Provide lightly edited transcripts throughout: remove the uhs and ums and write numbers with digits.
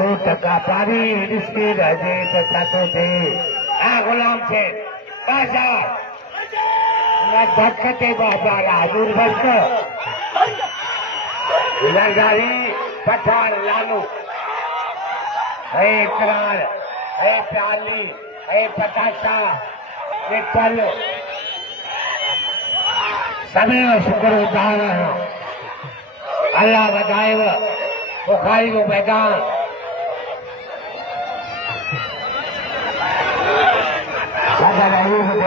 ટકા પાડી રિસ્કી રહે તો સાચો છે આ ગુલામ છે બાજાર ધટકતે બાજાર હાજર બસ લગાવી પઠાણ લાલુ હે કરાર હે પ્યાલી હે પટાશા विठल सदैव शुक्र उदाहरण अल्लाह बधाएव बुखारी को मैदान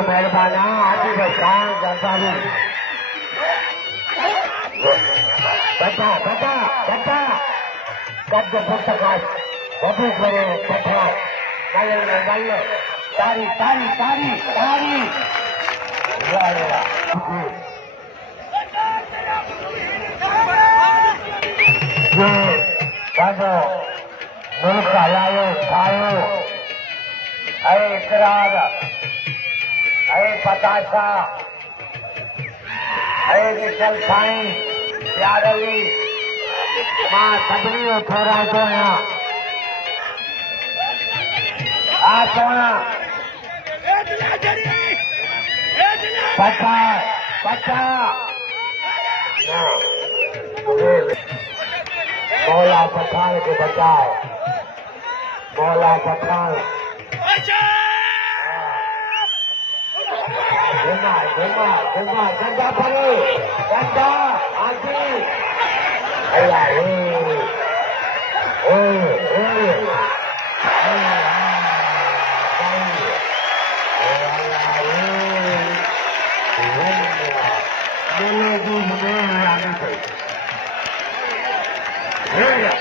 मेहरबाना आदि बचान गंगारू बता बता बता गद्द पुस्तकाश बबू करे कथा कल गल तारी तारी तारी तारी जो कानो मुल्क हलायो खायो अरे इकरार अरे पताशा अरे विठल साईं प्यारवी मां सभिनी जो थोरा तो आहियां आ सोना पता पता मौला पठान को बचाए मौला पठान घुमा घुमा घुमा गंदा पड़े गंदा आजी अल्लाह Yeah.